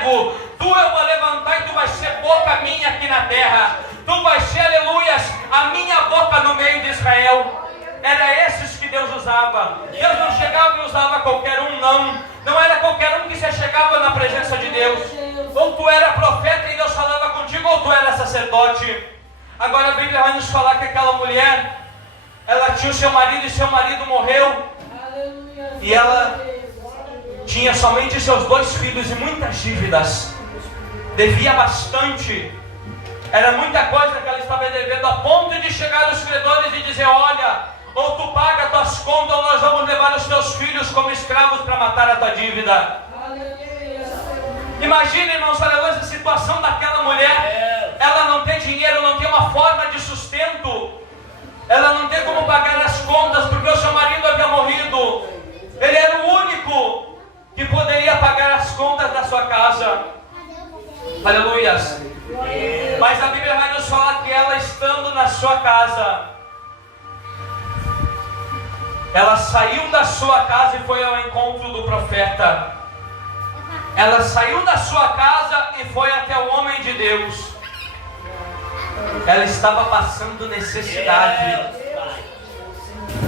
servo. Tu eu vou levantar e tu vai ser boca minha aqui na terra. Tu vai ser, aleluias, a minha boca no meio de Israel. Era esses que Deus usava. Deus não chegava e usava qualquer um, não. Não era qualquer um que se chegava na presença de Deus. Ou tu era profeta e Deus falava contigo, ou tu era sacerdote. Agora a Bíblia vai nos falar que aquela mulher, ela tinha o seu marido e seu marido morreu. E ela tinha somente seus 2 filhos e muitas dívidas. Devia bastante. Era muita coisa que ela estava devendo, a ponto de chegar os credores e dizer: olha, ou tu paga as tuas contas, ou nós vamos levar os teus filhos como escravos para matar a tua dívida. Imagina, irmãos, aleluia, a situação daquela mulher. Ela não tem dinheiro, não tem uma forma de sustento. Ela não tem como pagar as contas, porque o seu marido havia morrido. Ele era o único que poderia pagar as contas da sua casa. Aleluias. Mas a Bíblia vai nos falar que ela, estando na sua casa, ela saiu da sua casa e foi ao encontro do profeta. Ela saiu da sua casa e foi até o homem de Deus. Ela estava passando necessidade.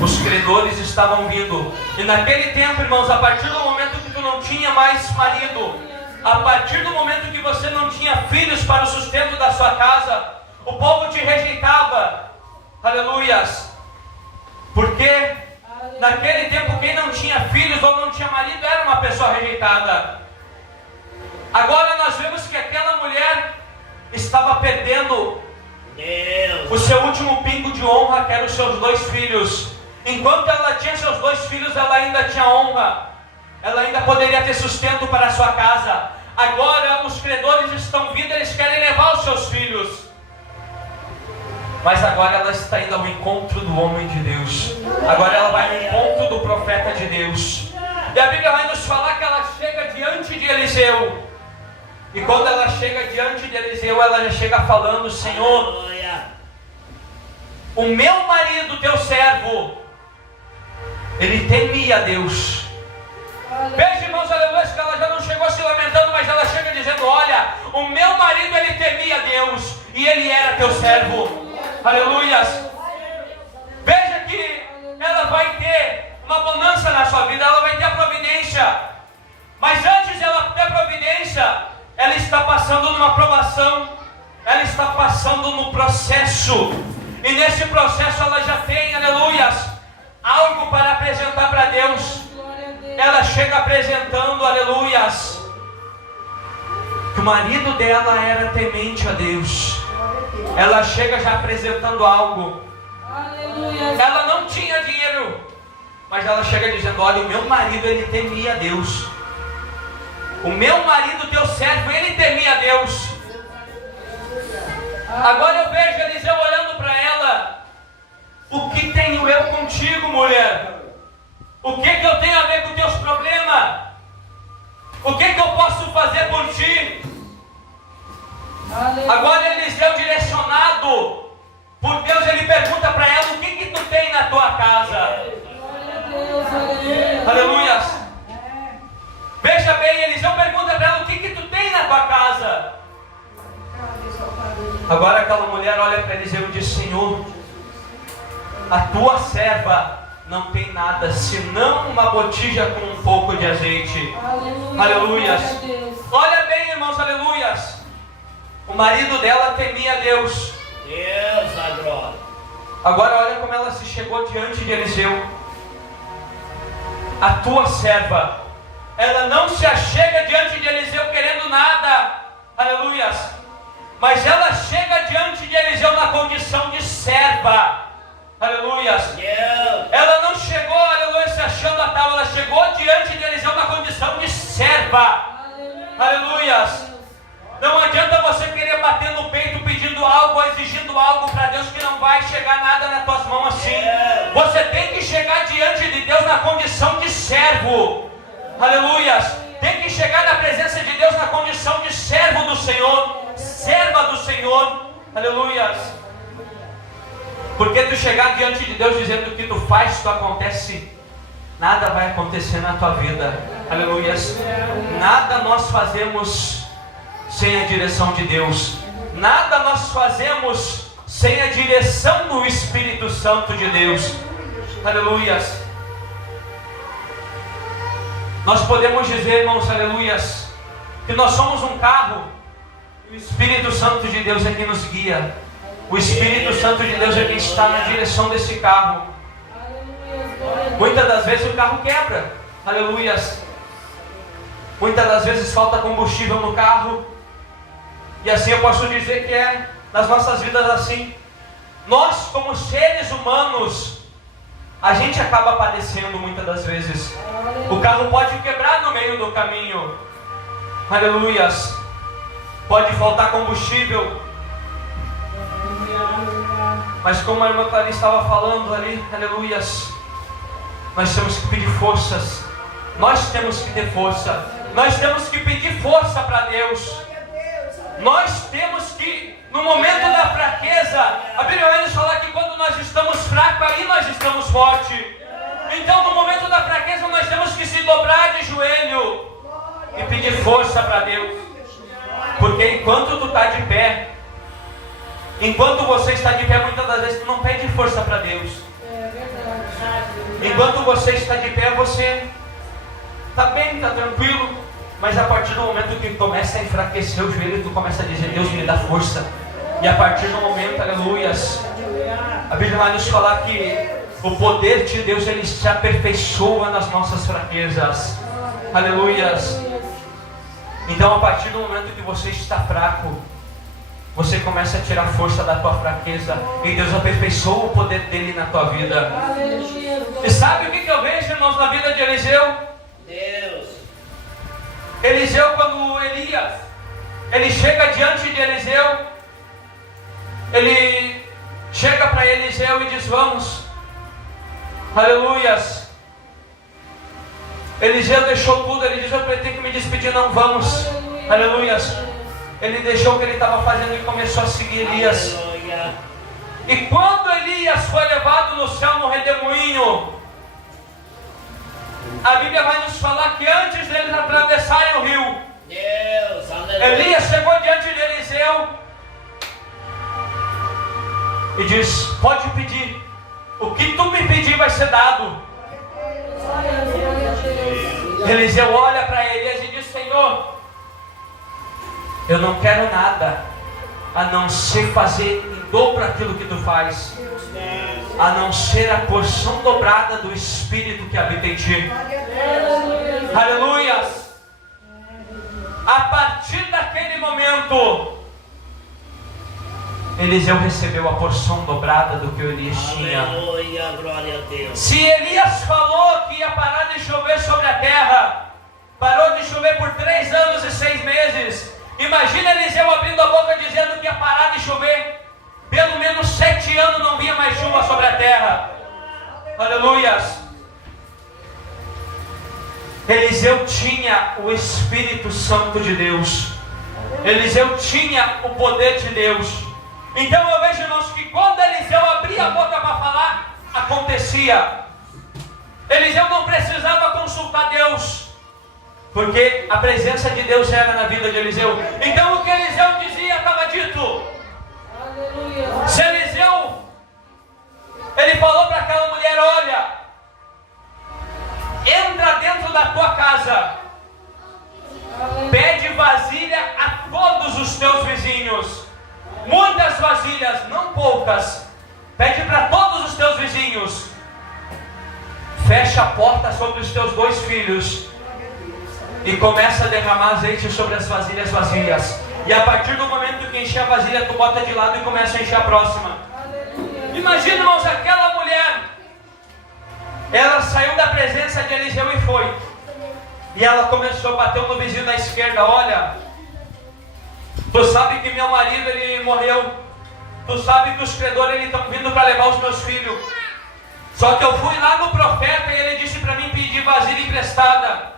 Os credores estavam vindo. E naquele tempo, irmãos, a partir do momento que tu não tinha mais marido, a partir do momento que você não tinha filhos para o sustento da sua casa, o povo te rejeitava. Aleluias. Porque naquele tempo quem não tinha filhos ou não tinha marido era uma pessoa rejeitada. Agora nós vemos que aquela mulher estava perdendo o seu último pingo de honra, que eram os seus 2 filhos. Enquanto ela tinha seus 2 filhos, ela ainda tinha honra. Ela ainda poderia ter sustento para a sua casa. Agora os credores estão vindo, eles querem levar os seus filhos. Mas agora ela está indo ao encontro do homem de Deus. Agora ela vai ao encontro do profeta de Deus. E a Bíblia vai nos falar que ela chega diante de Eliseu. E quando ela chega diante de Eliseu, ela já chega falando: Senhor, o meu marido, teu servo, ele temia a Deus. Veja, irmãos, aleluia, que ela já não chegou se lamentando, mas ela chega dizendo: olha, o meu marido, ele temia a Deus, e ele era teu servo. Aleluias. Veja que ela vai ter uma bonança na sua vida, ela vai ter a providência. Mas antes de ela ter a providência, ela está passando numa provação, ela está passando no processo. E nesse processo ela já tem, aleluias, algo para apresentar para Deus. Ela chega apresentando, aleluias, que o marido dela era temente a Deus. Ela chega já apresentando algo. Ela não tinha dinheiro, mas ela chega dizendo: olha, o meu marido, ele temia a Deus. O meu marido, teu servo, ele temia a Deus. Agora eu vejo Eliseu olhando para ela: o que tenho eu contigo, mulher? O que eu tenho a ver com teus problemas? O que eu posso fazer por ti? Agora Eliseu, direcionado por Deus, ele pergunta para ela: o que tu tem na tua casa? Aleluia. Veja bem, Eliseu pergunta para ela: o que tu tem na tua casa? Agora aquela mulher olha para Eliseu e diz: Senhor, a tua serva não tem nada senão uma botija com um pouco de azeite. Aleluia. Olha bem, irmãos, aleluias. O marido dela temia a Deus. Deus, a glória. Agora olha como ela se chegou diante de Eliseu. A tua serva, ela não se achega diante de Eliseu querendo nada. Aleluias. Mas ela chega diante de Eliseu na condição de serva. Aleluias. Ela não chegou, aleluia, se achando a tal. Ela chegou diante de Eliseu na condição de serva. Aleluias. Não adianta você querer bater no peito pedindo algo, exigindo algo para Deus, que não vai chegar nada nas tuas mãos assim. Você tem que chegar diante de Deus na condição de servo. Aleluias. Tem que chegar na presença de Deus na condição de servo do Senhor, serva do Senhor. Aleluias. Porque tu chegar diante de Deus dizendo que tu faz, tu acontece, nada vai acontecer na tua vida. Aleluias. Nada nós fazemos sem a direção de Deus. Nada nós fazemos sem a direção do Espírito Santo de Deus. Aleluias. Nós podemos dizer, irmãos, aleluias, que nós somos um carro e o Espírito Santo de Deus é quem nos guia. O Espírito Santo de Deus é quem está na direção desse carro. Muitas das vezes o carro quebra. Aleluias. Muitas das vezes falta combustível no carro. E assim eu posso dizer que é nas nossas vidas assim. Nós, como seres humanos, a gente acaba padecendo muitas das vezes. O carro pode quebrar no meio do caminho. Aleluias. Pode faltar combustível. Mas como a irmã Clarice estava falando ali, aleluias, nós temos que pedir forças. Nós temos que ter força. Nós temos que pedir força para Deus. Nós temos que, no momento da fraqueza, a Bíblia vai nos falar que quando nós estamos fracos, aí nós estamos fortes. Então, no momento da fraqueza, nós temos que se dobrar de joelho e pedir força para Deus. Porque enquanto tu está de pé, enquanto você está de pé, muitas das vezes tu não pede força para Deus. Enquanto você está de pé, você está bem, está tranquilo. Mas a partir do momento que começa a enfraquecer o joelho, tu começa a dizer, Deus me dá força. E a partir do momento, aleluias, a Bíblia vai nos falar que o poder de Deus, ele se aperfeiçoa nas nossas fraquezas. Aleluias. Então a partir do momento que você está fraco, você começa a tirar força da tua fraqueza. E Deus aperfeiçoa o poder dele na tua vida. E sabe o que eu vejo, irmãos, na vida de Eliseu? Deus. Eliseu, quando Elias, ele chega diante de Eliseu, ele chega para Eliseu e diz, vamos. Aleluias. Eliseu deixou tudo, ele diz, eu tenho que me despedir, não, vamos. Aleluias. Ele deixou o que ele estava fazendo e começou a seguir Elias. Aleluia. E quando Elias foi levado no céu no redemoinho, a Bíblia vai nos falar que antes deles atravessarem o rio, Deus, aleluia. Elias chegou diante de Eliseu e diz, pode pedir, o que tu me pedir vai ser dado. Eliseu olha para Elias e diz, Senhor, eu não quero nada a não ser fazer em dobro aquilo que tu faz, a não ser a porção dobrada do Espírito que habita em ti. Aleluias. A partir daquele momento, Eliseu recebeu a porção dobrada do que Elias tinha. Aleluia, glória a Deus. Se Elias falou que ia parar de chover sobre a terra, parou de chover por 3 anos e 6 meses. Imagina Eliseu abrindo a boca dizendo que ia parar de chover. Pelo menos 7 anos não vinha mais chuva sobre a terra. Aleluias. Eliseu tinha o Espírito Santo de Deus. Eliseu tinha o poder de Deus. Então eu vejo, irmãos, que quando Eliseu abria a boca para falar, acontecia. Eliseu não precisava consultar Deus, porque a presença de Deus era na vida de Eliseu. Então o que Eliseu dizia estava dito. Se Eliseu, ele falou para aquela mulher, olha, entra dentro da tua casa, pede vasilha a todos os teus vizinhos, muitas vasilhas, não poucas, pede para todos os teus vizinhos, fecha a porta sobre os teus 2 filhos e começa a derramar azeite sobre as vasilhas vazias. E a partir do momento que encher a vasilha, tu bota de lado e começa a encher a próxima. Imagina, irmãos, aquela mulher, ela saiu da presença de Eliseu e foi. E ela começou a bater no vizinho da esquerda, olha, tu sabe que meu marido, ele morreu. Tu sabe que os credores estão vindo para levar os meus filhos. Só que eu fui lá no profeta e ele disse para mim pedir vasilha emprestada.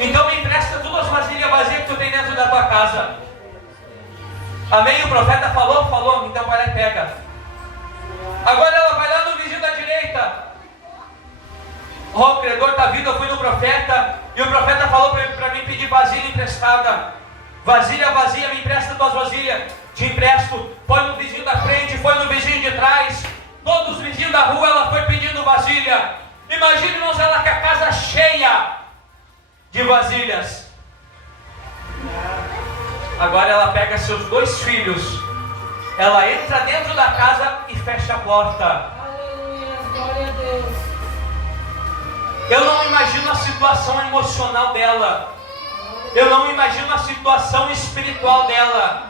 Então me empresta todas as vasilhas vazias que tu tem dentro da tua casa. Amém? O profeta falou? Falou. Então vai lá e pega. Agora ela vai lá no vizinho da direita. Ó, o credor está vindo, eu fui no profeta. falou para mim pedir vasilha emprestada. Vasilha vazia, me empresta tuas vasilhas. Te empresto. Foi no vizinho da frente, foi no vizinho de trás. Todos os vizinhos da rua ela foi pedindo vasilha. Imagine, irmãos, ela com a casa cheia de vasilhas. Agora ela pega seus 2 filhos. Ela entra dentro da casa e fecha a porta. Aleluia, glória a Deus. Eu não imagino a situação emocional dela. Eu não imagino a situação espiritual dela.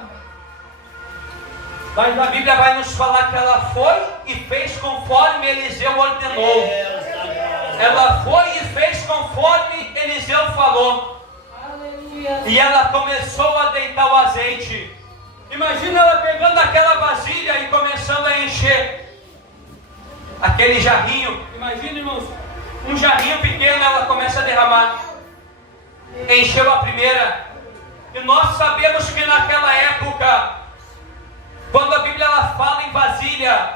Mas a Bíblia vai nos falar que ela foi e fez conforme Eliseu ordenou. Ela foi e fez conforme Eliseu falou. Aleluia. E ela começou a deitar o azeite. Imagina ela pegando aquela vasilha e começando a encher aquele jarrinho. Imagina, irmãos, um jarrinho pequeno, ela começa a derramar. Encheu a primeira. E nós sabemos que naquela época, quando a Bíblia ela fala em vasilha,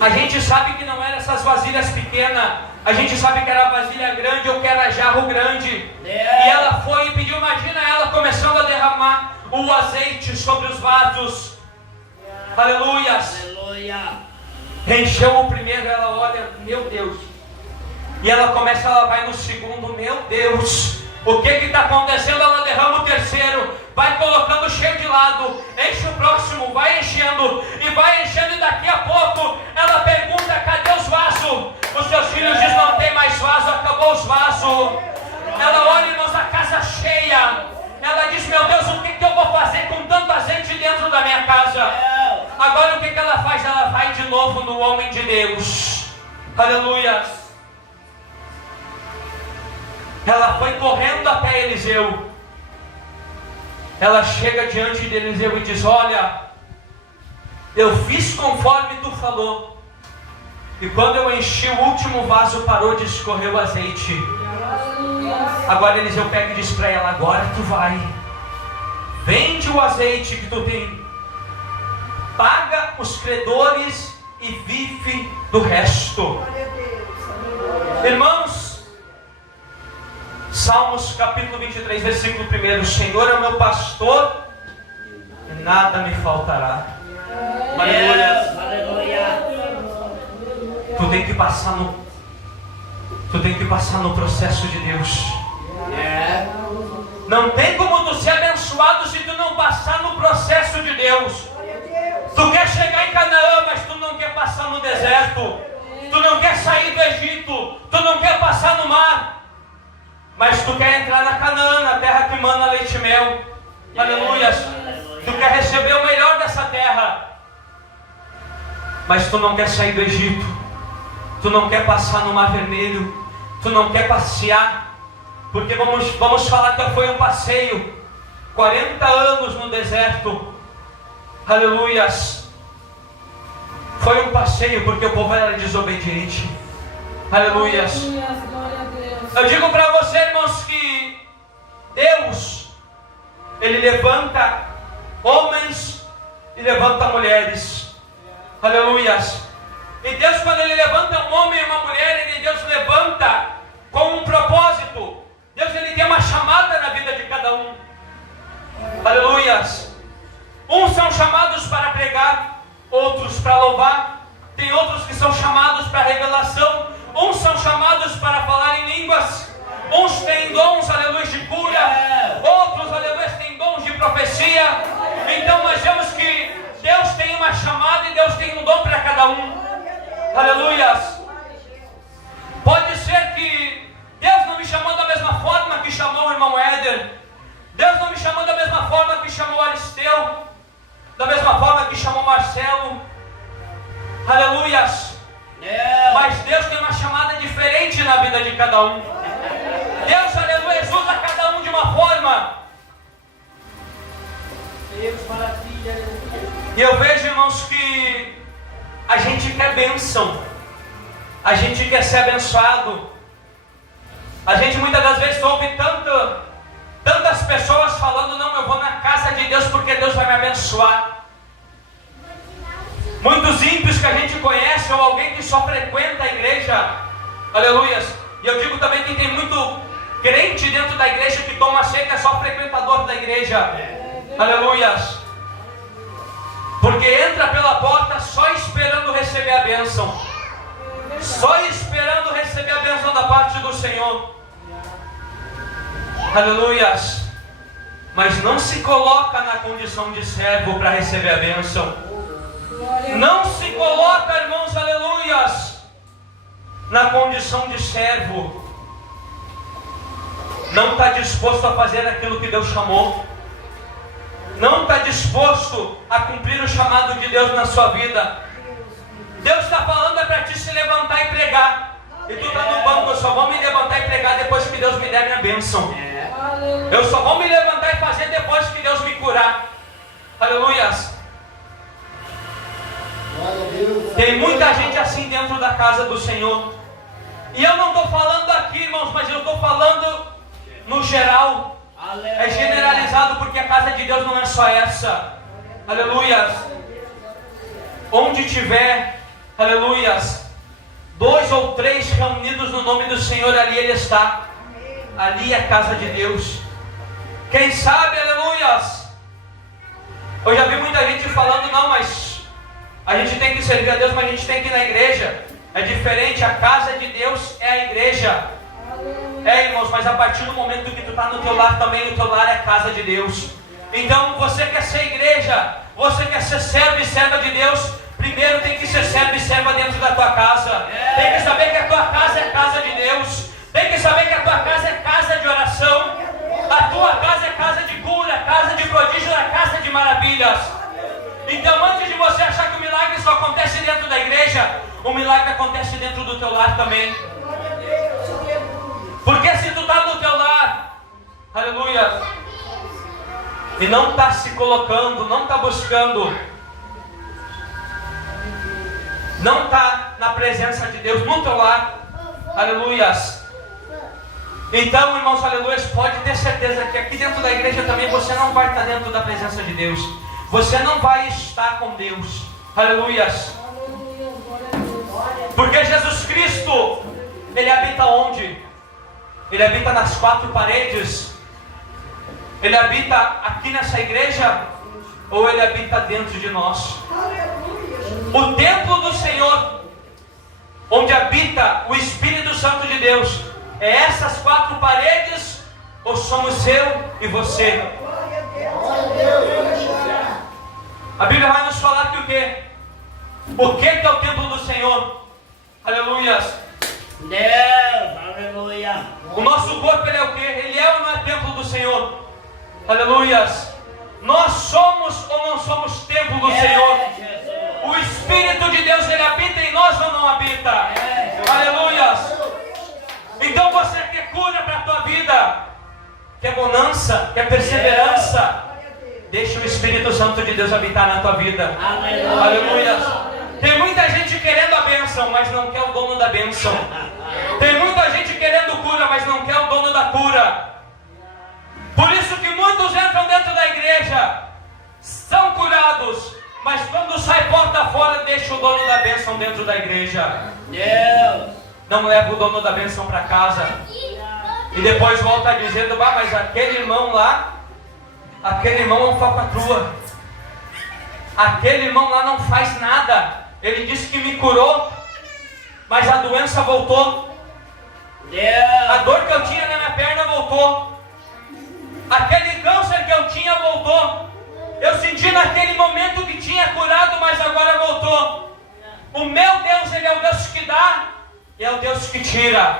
a gente sabe que não eram essas vasilhas pequenas. A gente sabe que era vasilha grande ou que era jarro grande. E ela foi e pediu, imagina ela começando a derramar o azeite sobre os vasos. Aleluias. Aleluia. Encheu o primeiro, ela olha, meu Deus. E ela começa, ela vai no segundo, meu Deus. O que está acontecendo? Ela derrama o terceiro, vai colocando cheio de lado, enche o próximo, vai enchendo, e daqui a pouco ela pergunta, cadê os vasos? Os seus filhos dizem, não tem mais vaso, acabou os vasos. Ela olha, irmãos, a casa cheia. Ela diz, meu Deus, o que eu vou fazer com tanto azeite dentro da minha casa? Agora o que ela faz? Ela vai de novo no homem de Deus. Aleluia. Ela foi correndo até Eliseu. Ela chega diante de Eliseu e diz, olha, eu fiz conforme tu falou. E quando eu enchi o último vaso, parou de escorrer o azeite. Agora Eliseu pega e diz para ela, agora tu vai, vende o azeite que tu tem, paga os credores e vive do resto. Irmãos, Salmos capítulo 23, versículo 1, o Senhor é o meu pastor e nada me faltará. Aleluia. Aleluia. Tu tem que passar no processo de Deus. Não tem como tu ser abençoado se tu não passar no processo de Deus. Tu quer chegar em Canaã, mas tu não quer passar no deserto. Tu não quer sair do Egito. Tu não quer passar no mar. Mas tu quer entrar na Canaã, na terra que mana leite e mel. Aleluia. Tu quer receber o melhor dessa terra. Mas tu não quer sair do Egito. Tu não quer passar no Mar Vermelho. Tu não quer passear. Porque vamos falar que foi um passeio. 40 anos no deserto. Aleluias. Foi um passeio porque o povo era desobediente. Aleluias. Eu digo para você, irmãos, que Deus, Ele levanta homens e levanta mulheres. Aleluias. E Deus, quando Ele levanta um homem e uma mulher, Deus levanta com um propósito. Deus, Ele tem uma chamada na vida de cada um. Aleluias. Uns são chamados para pregar, outros para louvar. Tem outros que são chamados para revelação. Uns são chamados para falar em línguas. Uns têm dons, aleluia, de cura. Outros, aleluia, têm dons de profecia. Então nós vemos que Deus tem uma chamada e Deus tem um dom para cada um. Aleluias. Pode ser que Deus não me chamou da mesma forma que chamou o irmão Éder. Deus não me chamou da mesma forma que chamou Aristeu. Da mesma forma que chamou Marcelo. Aleluias. Mas Deus tem uma chamada diferente na vida de cada um. Deus, aleluia, usa cada um de uma forma. E eu vejo, irmãos, que a gente quer bênção. A gente quer ser abençoado. A gente muitas das vezes ouve tantas pessoas falando, não, eu vou na casa de Deus porque Deus vai me abençoar. Muitos ímpios que a gente conhece, ou alguém que só frequenta a igreja, aleluias. E eu digo também que tem muito crente dentro da igreja que toma ceia é só frequentador da igreja. Aleluias. Porque entra pela porta só esperando receber a bênção. Só esperando receber a bênção da parte do Senhor. Aleluias. Mas não se coloca na condição de servo para receber a bênção. Não se coloca, irmãos, aleluias, na condição de servo. Não está disposto a fazer aquilo que Deus chamou. Não está disposto a cumprir o chamado de Deus na sua vida. Deus está falando para ti se levantar e pregar. E tu está no banco, eu só vou me levantar e pregar depois que Deus me der minha bênção. Eu só vou me levantar e fazer depois que Deus me curar. Aleluias. Tem muita gente assim dentro da casa do Senhor. E eu não estou falando aqui, irmãos, mas eu estou falando no geral. É generalizado, porque a casa de Deus não é só essa. Aleluias. Onde tiver, aleluias, 2 ou 3 reunidos no nome do Senhor, ali Ele está. Ali é a casa de Deus. Quem sabe, aleluias. Eu já vi muita gente falando, não, mas a gente tem que servir a Deus, mas a gente tem que ir na igreja. É diferente, a casa de Deus é a igreja. É, irmãos, mas a partir do momento que tu está no teu lar também, o teu lar é a casa de Deus. Então, você quer ser igreja, você quer ser servo e serva de Deus, primeiro tem que ser servo e serva dentro da tua casa. Tem que saber que a tua casa é casa de Deus. Tem que saber que a tua casa é casa de oração. A tua casa é casa de cura, casa de prodígio, é casa de maravilhas. Então, antes de você achar que o milagre só acontece dentro da igreja, o milagre acontece dentro do teu lar também. Porque se tu está no teu lar, aleluia, e não está se colocando, não está buscando, não está na presença de Deus no teu lar, aleluias. Então, irmãos, aleluias, pode ter certeza que aqui dentro da igreja também você não vai estar dentro da presença de Deus. Você não vai estar com Deus, aleluias. Porque Jesus Cristo, Ele habita onde? Ele habita nas 4 paredes? Ele habita aqui nessa igreja? Ou Ele habita dentro de nós? O templo do Senhor, onde habita o Espírito Santo de Deus, é essas 4 paredes? Ou somos eu e você? A Bíblia vai nos falar que o quê? O que é o templo do Senhor? Aleluias. Deus, aleluia. O nosso corpo, ele é o quê? Ele é ou não é templo do Senhor? Aleluias. Nós somos ou não somos templo do Senhor? O Espírito de Deus, Ele habita em nós ou não habita? Aleluias. Então você quer cura para a tua vida? Quer bonança? Quer perseverança? Deixa o Espírito Santo de Deus habitar na tua vida. Aleluia. Tem muita gente querendo a bênção, mas não quer o dono da bênção. Tem muita gente querendo cura, mas não quer o dono da cura. Por isso que muitos entram dentro da igreja, são curados, mas quando sai porta fora, deixa o dono da bênção dentro da igreja. Deus. Não leva o dono da bênção para casa. E depois volta dizendo, mas aquele irmão lá, aquele irmão é um falcatrua. Aquele irmão lá não faz nada. Ele disse que me curou, mas a doença voltou. A dor que eu tinha na minha perna voltou. Aquele câncer que eu tinha voltou. Eu senti naquele momento que tinha curado, mas agora voltou. O meu Deus, Ele é o Deus que dá e é o Deus que tira.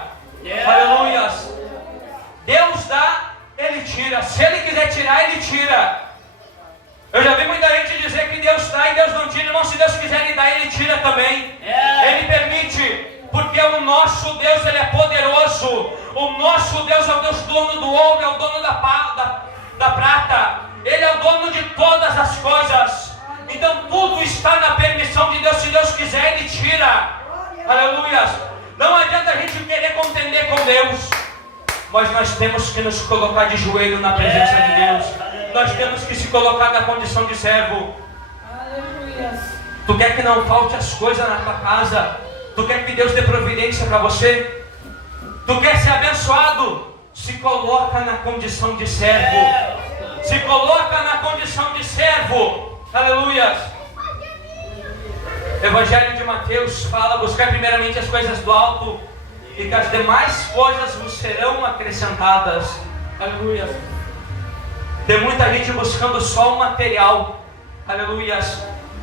Aleluias. Deus dá, Ele tira. Se Ele quiser tirar, Ele tira. Eu já vi muita gente dizer que Deus dá e Deus não tira. Irmão, se Deus quiser Ele dar, Ele tira também. Ele permite. Porque o nosso Deus, Ele é poderoso. O nosso Deus é o Deus dono do ouro, é o dono da prata. Ele é o dono de todas as coisas. Então tudo está na permissão de Deus. Se Deus quiser, Ele tira. Aleluia. Não adianta a gente querer contender com Deus, mas nós temos que nos colocar de joelho na presença de Deus. Nós temos que se colocar na condição de servo. Aleluia. Tu quer que não falte as coisas na tua casa? Tu quer que Deus dê providência para você? Tu quer ser abençoado? se coloca na condição de servo. Se coloca na condição de servo. Aleluia. Evangelho de Mateus fala: buscar primeiramente as coisas do alto, e que as demais coisas vos serão acrescentadas. Aleluia. Tem muita gente buscando só o material. Aleluia.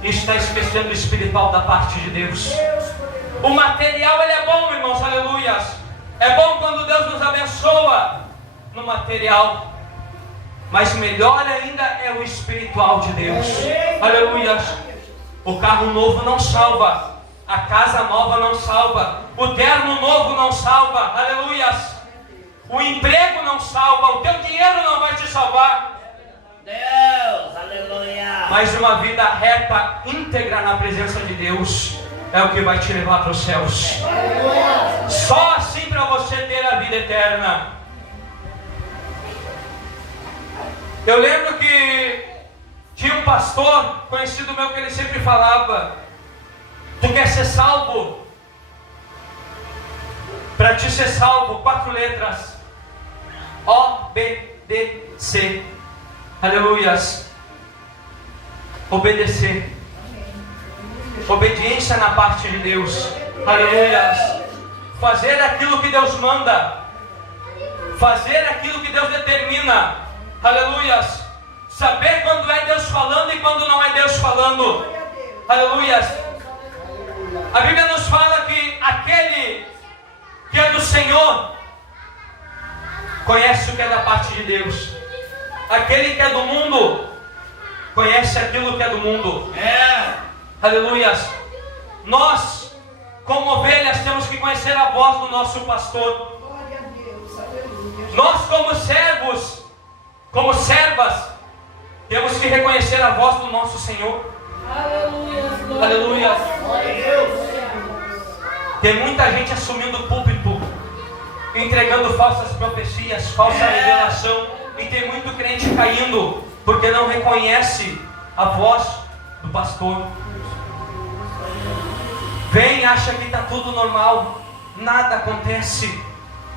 E está esquecendo o espiritual da parte de Deus. O material ele é bom, irmãos. Aleluia. É bom quando Deus nos abençoa no material. Mas melhor ainda é o espiritual de Deus. Aleluia. O carro novo não salva. A casa nova não salva. O terno novo não salva. Aleluia. O emprego não salva. O teu dinheiro não vai te salvar. Deus, aleluia. Mas uma vida reta, íntegra na presença de Deus é o que vai te levar para os céus. Só assim para você ter a vida eterna. Eu lembro que tinha um pastor conhecido meu que ele sempre falava: tu quer ser salvo? Para te ser salvo, 4 letras: obedecer. Aleluias. Obedecer. Obediência na parte de Deus. Aleluias. Fazer aquilo que Deus manda. Fazer aquilo que Deus determina. Aleluias. Saber quando é Deus falando e quando não é Deus falando. Aleluias. A Bíblia nos fala que aquele que é do Senhor conhece o que é da parte de Deus. Aquele que é do mundo conhece aquilo que é do mundo. Aleluias. Nós, como ovelhas, temos que conhecer a voz do nosso pastor. Nós, como servos, como servas, temos que reconhecer a voz do nosso Senhor. Aleluia. Tem muita gente assumindo o púlpito, entregando falsas profecias, falsa revelação. E tem muito crente caindo porque não reconhece a voz do pastor. Vem, acha que está tudo normal. Nada acontece,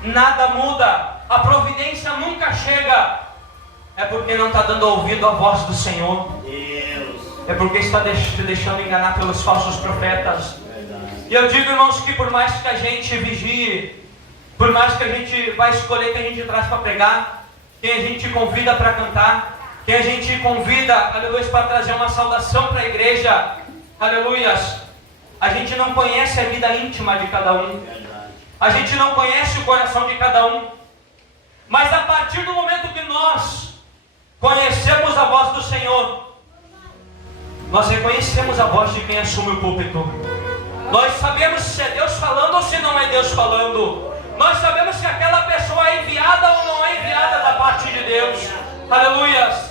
nada muda, a providência nunca chega. É porque não está dando ouvido à voz do Senhor. É porque está se deixando enganar pelos falsos profetas. E eu digo, irmãos, que por mais que a gente vigie, por mais que a gente vai escolher quem a gente traz para pregar, quem a gente convida para cantar, quem a gente convida, aleluia, para trazer uma saudação para a igreja, aleluia, a gente não conhece a vida íntima de cada um. A gente não conhece o coração de cada um. Mas a partir do momento que nós conhecemos a voz do Senhor, nós reconhecemos a voz de quem assume o púlpito. Nós sabemos se é Deus falando ou se não é Deus falando. Nós sabemos se aquela pessoa é enviada ou não é enviada da parte de Deus. Aleluia.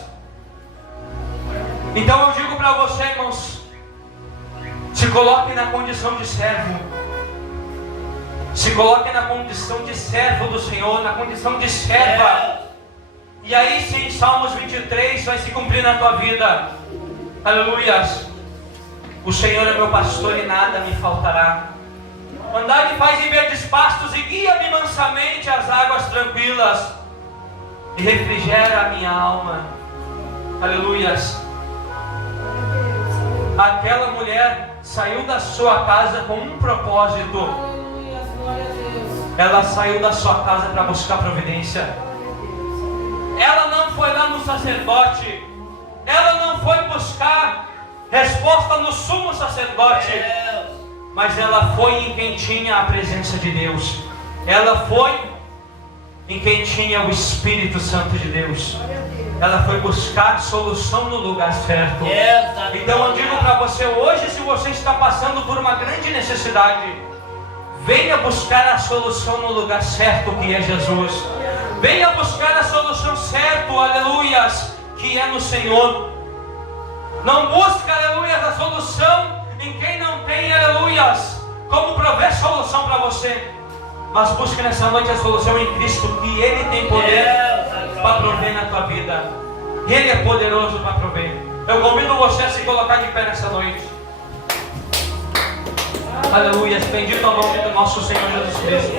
Então eu digo para você, irmãos, se coloque na condição de servo. Se coloque na condição de servo do Senhor, na condição de serva. E aí sim, Salmos 23 vai se cumprir na tua vida. Aleluia. O Senhor é meu pastor e nada me faltará. Andar-me faz em verdes pastos e guia-me mansamente às águas tranquilas. E refrigera a minha alma. Aleluias. Aquela mulher saiu da sua casa com um propósito. Aleluia, glória a Deus. Ela saiu da sua casa para buscar providência. Ela não foi lá no sacerdote. Ela não foi buscar resposta no sumo sacerdote. Mas ela foi em quem tinha a presença de Deus. Ela foi em quem tinha o Espírito Santo de Deus. Ela foi buscar solução no lugar certo. Então eu digo para você hoje, se você está passando por uma grande necessidade, venha buscar a solução no lugar certo, que é Jesus. Venha buscar a solução certa, aleluias, que é no Senhor. Não busque, aleluias, a solução em quem não tem, aleluias, como prover solução para você. Mas busque nessa noite a solução em Cristo, que Ele tem poder para prover na tua vida. Ele é poderoso para prover. Eu convido você a se colocar de pé nessa noite. Aleluia, bendito é o nome do nosso Senhor Jesus Cristo.